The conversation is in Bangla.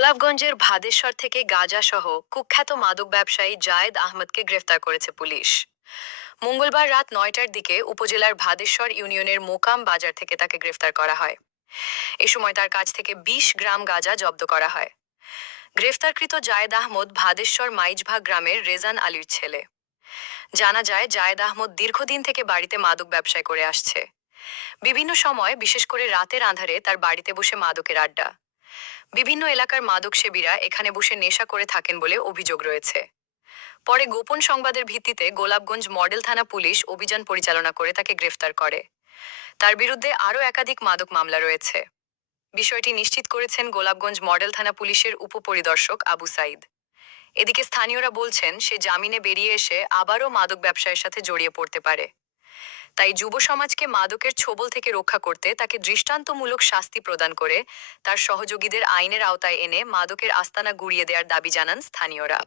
গোলাপগঞ্জের ভাদেশ্বর থেকে গাঁজাসহ কুখ্যাত মাদক ব্যবসায়ী জায়েদ আহমদকে গ্রেফতার করেছে পুলিশ। মঙ্গলবার রাত ৯টার দিকে উপজেলার ভাদেশ্বর ইউনিয়নের মোকাম বাজার থেকে তাকে গ্রেফতার করা হয়। এ সময় তার কাছ থেকে ২০ গ্রাম গাঁজা জব্দ করা হয়। গ্রেফতারকৃত জায়েদ আহমদ ভাদেশ্বর মাইজভা গ্রামের রেজান আলীর ছেলে। জানা যায়, জায়েদ আহমদ দীর্ঘদিন থেকে বাড়িতে মাদক ব্যবসায় করে আসছে। বিভিন্ন সময়, বিশেষ করে রাতের আঁধারে, তার বাড়িতে বসে মাদকের আড্ডা। বিভিন্ন এলাকার মাদক সেবীরা এখানে বসে নেশা করে থাকেন বলে অভিযোগ রয়েছে। পরে গোপন সংবাদের ভিত্তিতে গোলাপগঞ্জ মডেল থানা পুলিশ অভিযান পরিচালনা করে তাকে গ্রেফতার করে। তার বিরুদ্ধে আরও একাধিক মাদক মামলা রয়েছে। বিষয়টি নিশ্চিত করেছেন গোলাপগঞ্জ মডেল থানা পুলিশের উপপরিদর্শক আবু সাইদ। এদিকে স্থানীয়রা বলছেন, সে জামিনে বেরিয়ে এসে আবারও মাদক ব্যবসায়ের সাথে জড়িয়ে পড়তে পারে। তাই যুব সমাজকে মাদকের ছোবল থেকে রক্ষা করতে তাকে দৃষ্টান্তমূলক শাস্তি প্রদান করে তার সহযোগীদের আইনের আওতায় এনে মাদকের আস্তানা গুড়িয়ে দেওয়ার দাবি জানান স্থানীয়রা।